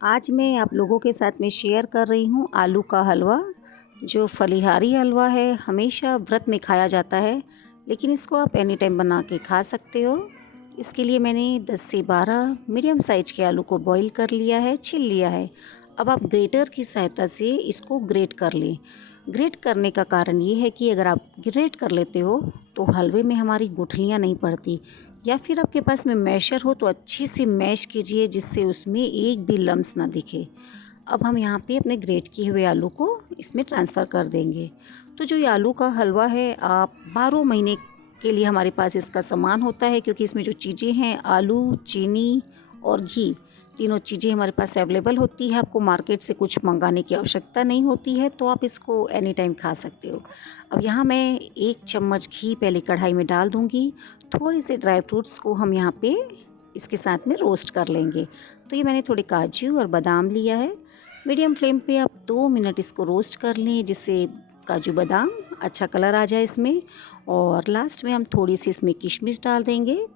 आज मैं आप लोगों के साथ में शेयर कर रही हूँ आलू का हलवा। जो फलिहारी हलवा है हमेशा व्रत में खाया जाता है, लेकिन इसको आप एनी टाइम बना के खा सकते हो। इसके लिए मैंने 10 से 12 मीडियम साइज के आलू को बॉईल कर लिया है, छील लिया है। अब आप ग्रेटर की सहायता से इसको ग्रेट कर लें। ग्रेट करने का कारण ये है कि अगर आप ग्रेट कर लेते हो तो हलवे में हमारी गुठलियाँ नहीं पड़ती, या फिर आपके पास में मैशर हो तो अच्छे से मैश कीजिए जिससे उसमें एक भी लम्स ना दिखे। अब हम यहाँ पे अपने ग्रेट किए हुए आलू को इसमें ट्रांसफ़र कर देंगे। तो जो ये आलू का हलवा है आप 12 महीने के लिए हमारे पास इसका सामान होता है, क्योंकि इसमें जो चीज़ें हैं आलू, चीनी और घी, तीनों चीज़ें हमारे पास अवेलेबल होती है। आपको मार्केट से कुछ मंगाने की आवश्यकता नहीं होती है, तो आप इसको एनी टाइम खा सकते हो। अब यहाँ मैं 1 चम्मच घी पहले कढ़ाई में डाल दूँगी। थोड़े से ड्राई फ्रूट्स को हम यहाँ पे इसके साथ में रोस्ट कर लेंगे। तो ये मैंने थोड़े काजू और बादाम लिया है। मीडियम फ्लेम पे आप 2 मिनट इसको रोस्ट कर लें, जिससे काजू बादाम अच्छा कलर आ जाए इसमें। और लास्ट में हम थोड़ी सी इसमें किशमिश डाल देंगे।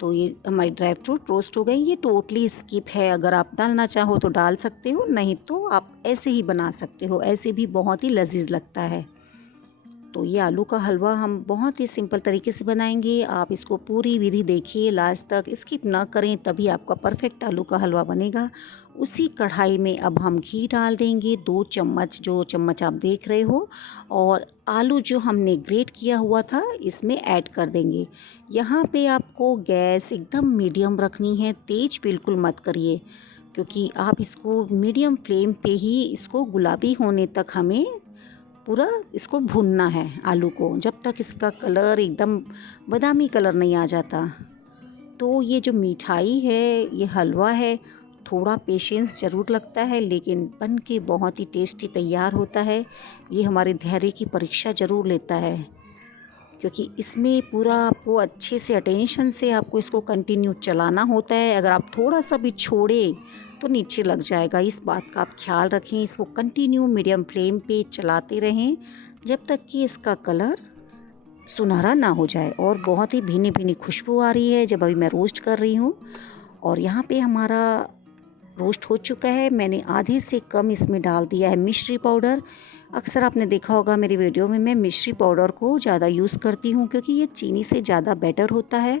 तो ये हमारी ड्राई फ्रूट रोस्ट हो गई। ये टोटली स्किप है, अगर आप डालना चाहो तो डाल सकते हो, नहीं तो आप ऐसे ही बना सकते हो, ऐसे भी बहुत ही लजीज लगता है। तो ये आलू का हलवा हम बहुत ही सिंपल तरीके से बनाएंगे। आप इसको पूरी विधि देखिए लास्ट तक, स्किप ना करें, तभी आपका परफेक्ट आलू का हलवा बनेगा। उसी कढ़ाई में अब हम घी डाल देंगे 2 चम्मच, जो चम्मच आप देख रहे हो, और आलू जो हमने ग्रेट किया हुआ था इसमें ऐड कर देंगे। यहाँ पे आपको गैस एकदम मीडियम रखनी है, तेज बिल्कुल मत करिए, क्योंकि आप इसको मीडियम फ्लेम पे ही इसको गुलाबी होने तक हमें पूरा इसको भूनना है आलू को, जब तक इसका कलर एकदम बादामी कलर नहीं आ जाता। तो ये जो मिठाई है, ये हलवा है, थोड़ा पेशेंस ज़रूर लगता है, लेकिन बन के बहुत ही टेस्टी तैयार होता है। ये हमारे धैर्य की परीक्षा ज़रूर लेता है, क्योंकि इसमें पूरा आपको अच्छे से अटेंशन से आपको इसको कंटिन्यू चलाना होता है। अगर आप थोड़ा सा भी छोड़े तो नीचे लग जाएगा, इस बात का आप ख्याल रखें। इसको कंटिन्यू मीडियम फ्लेम पे चलाते रहें जब तक कि इसका कलर सुनहरा ना हो जाए। और बहुत ही भीनी भीनी खुशबू आ रही है जब अभी मैं रोस्ट कर रही हूँ। और यहाँ पे हमारा रोस्ट हो चुका है। मैंने आधे से कम इसमें डाल दिया है मिश्री पाउडर। अक्सर आपने देखा होगा मेरी वीडियो में मैं मिश्री पाउडर को ज़्यादा यूज़ करती हूँ, क्योंकि ये चीनी से ज़्यादा बेटर होता है।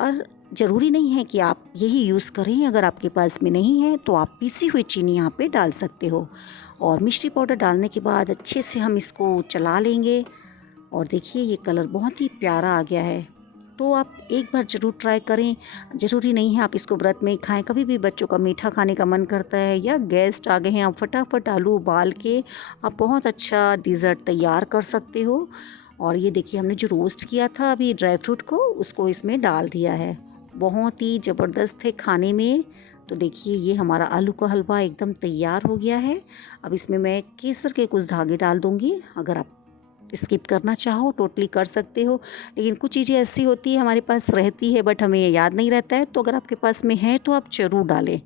और ज़रूरी नहीं है कि आप यही यूज़ करें, अगर आपके पास में नहीं है तो आप पीसी हुई चीनी यहाँ पे डाल सकते हो। और मिश्री पाउडर डालने के बाद अच्छे से हम इसको चला लेंगे। और देखिए ये कलर बहुत ही प्यारा आ गया है। तो आप एक बार ज़रूर ट्राई करें। ज़रूरी नहीं है आप इसको व्रत में ही खाएं, कभी भी बच्चों का मीठा खाने का मन करता है या गेस्ट आ गए हैं, आप फटाफट आलू उबाल के आप बहुत अच्छा डिज़र्ट तैयार कर सकते हो। और ये देखिए हमने जो रोस्ट किया था अभी ड्राई फ्रूट को, उसको इसमें डाल दिया है। बहुत ही ज़बरदस्त है खाने में। तो देखिए ये हमारा आलू का हलवा एकदम तैयार हो गया है। अब इसमें मैं केसर के कुछ धागे डाल दूँगी। अगर आप स्किप करना चाहो टोटली कर सकते हो, लेकिन कुछ चीज़ें ऐसी होती है हमारे पास रहती है बट हमें याद नहीं रहता है, तो अगर आपके पास में है तो आप ज़रूर डालें।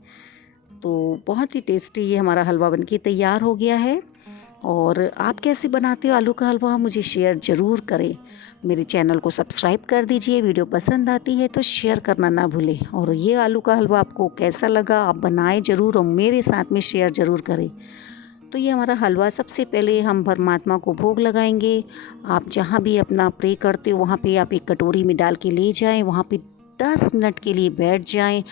तो बहुत ही टेस्टी ये हमारा हलवा बनके तैयार हो गया है। और आप कैसे बनाते हो आलू का हलवा मुझे शेयर ज़रूर करें। मेरे चैनल को सब्सक्राइब कर दीजिए। वीडियो पसंद आती है तो शेयर करना ना भूलें। और ये आलू का हलवा आपको कैसा लगा आप बनाएं ज़रूर और मेरे साथ में शेयर ज़रूर करें। तो ये हमारा हलवा सबसे पहले हम परमात्मा को भोग लगाएंगे। आप जहाँ भी अपना प्रे करते हो वहाँ पे आप एक कटोरी में डाल के ले जाएं, वहाँ पे 10 मिनट के लिए बैठ जाएं,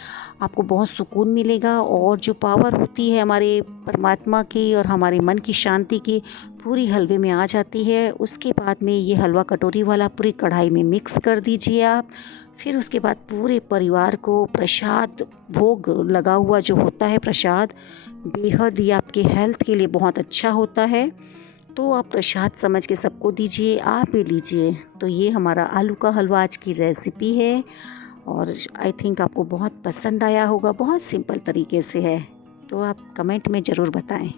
आपको बहुत सुकून मिलेगा। और जो पावर होती है हमारे परमात्मा की और हमारे मन की शांति की, पूरी हलवे में आ जाती है। उसके बाद में ये हलवा कटोरी वाला पूरी कढ़ाई में मिक्स कर दीजिए आप। फिर उसके बाद पूरे परिवार को प्रसाद, भोग लगा हुआ जो होता है प्रसाद, बेहद ही आपके हेल्थ के लिए बहुत अच्छा होता है, तो आप प्रसाद समझ के सबको दीजिए, आप भी लीजिए। तो ये हमारा आलू का हलवा आज की रेसिपी है और आई थिंक आपको बहुत पसंद आया होगा। बहुत सिंपल तरीके से है, तो आप कमेंट में ज़रूर बताएं।